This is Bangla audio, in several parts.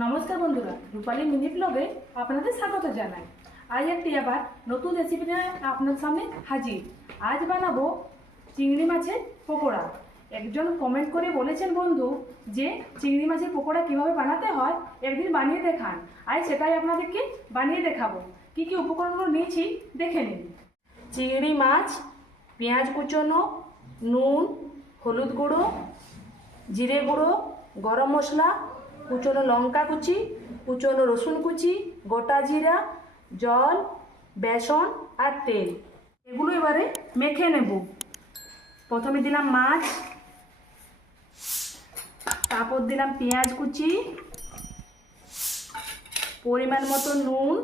নমস্কার বন্ধুরা, রূপালী মিনি ব্লগে আপনাদের স্বাগত জানাই। আজ একটি আবার নতুন রেসিপি নিয়ে আপনার সামনে হাজির। আজ বানাবো চিংড়ি মাছের পকোড়া। একজন কমেন্ট করে বলেছেন বন্ধু যে চিংড়ি মাছের পকোড়া কিভাবে বানাতে হয় একদিন বানিয়ে দেখান। আজ সেটাই আপনাদেরকে বানিয়ে দেখাবো। কি কি উপকরণগুলো নিয়েছি দেখে নিন। চিংড়ি মাছ, পেঁয়াজ কুচনো, নুন, হলুদ গুঁড়ো, জিরে গুঁড়ো, গরম মশলা, কুচনো লঙ্কা কুচি, কুচনো রসুন কুচি, গোটা জিরা, জল, বেসন আর তেল। এগুলো এবারে মেখে নেব। প্রথমে দিলাম মাছ, তারপর দিলাম পেঁয়াজ কুচি, পরিমাণ মতো নুন,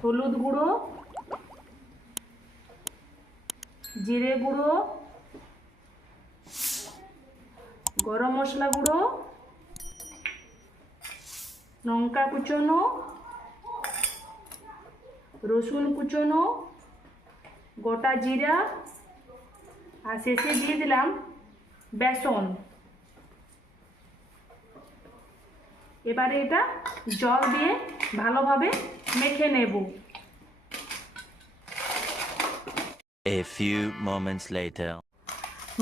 হলুদ গুঁড়ো, জিরে গুঁড়ো, গরম মশলা গুঁড়ো, লঙ্কা কুচনো, রসুন কুচনো, গোটা জিরা আর শেষে দিয়ে দিলাম বেসন। এবারে এটা জল দিয়ে ভালোভাবে মেখে নেব। A few moments later.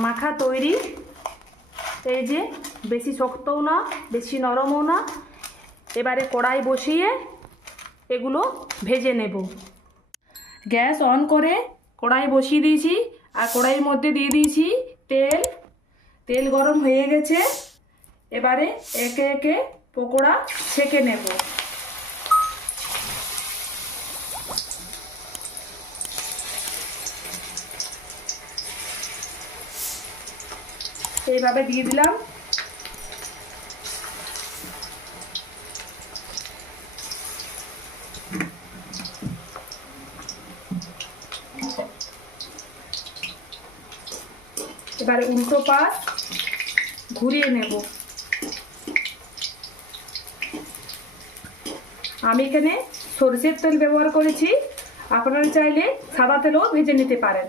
মাখা তৈরি। এই যে বেশি শক্তও না বেশি নরমও না। এবারে কড়াই বসিয়ে এগুলো ভেজে নেব। গ্যাস অন করে কড়াই বসিয়ে দিয়েছি আর কড়াইয়ের মধ্যে দিয়ে দিয়েছি তেল। তেল গরম হয়ে গেছে। এবারে একে একে পকোড়া ছেঁকে নেব। এইভাবে দিয়ে দিলাম। এবারে উল্টো পাশ ঘুরিয়ে নেব। আমি এখানে সরষের তেল ব্যবহার করেছি, আপনারা চাইলে সাদা তেলও ভেজে নিতে পারেন।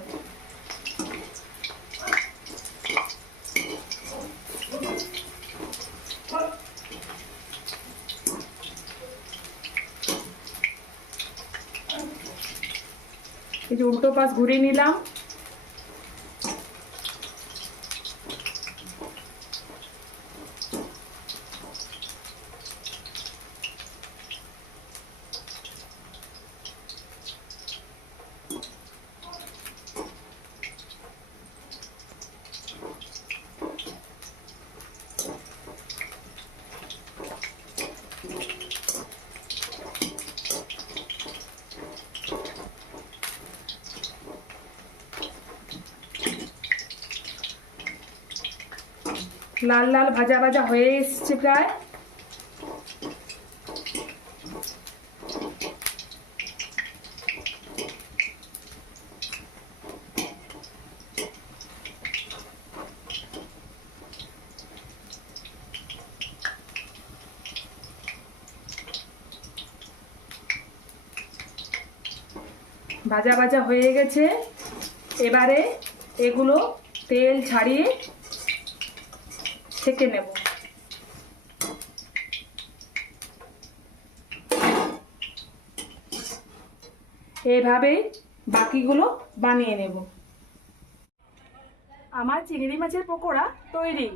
এই যে উল্টো পাশ ঘুরিয়ে নিলাম। লাল লাল ভাজা ভাজা হয়ে এসছে প্রায়। ভাজা ভাজা হয়ে গেছে। এবারে এগুলো তেল ছাড়িয়ে ছেঁকে নেব। এইভাবেই বাকিগুলো বানিয়ে নেব। আমার চিংড়ি মাছের পকোড়া তৈরি।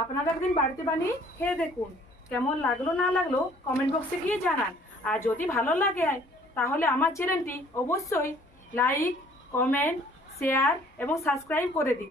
আপনারা একদিন বাড়িতে বানিয়ে খেয়ে দেখুন। কেমন লাগলো না লাগলো কমেন্ট বক্সে গিয়ে জানান। আর যদি ভালো লাগে তাহলে আমার চ্যানেলটি অবশ্যই লাইক, কমেন্ট, শেয়ার এবং সাবস্ক্রাইব করে দিন।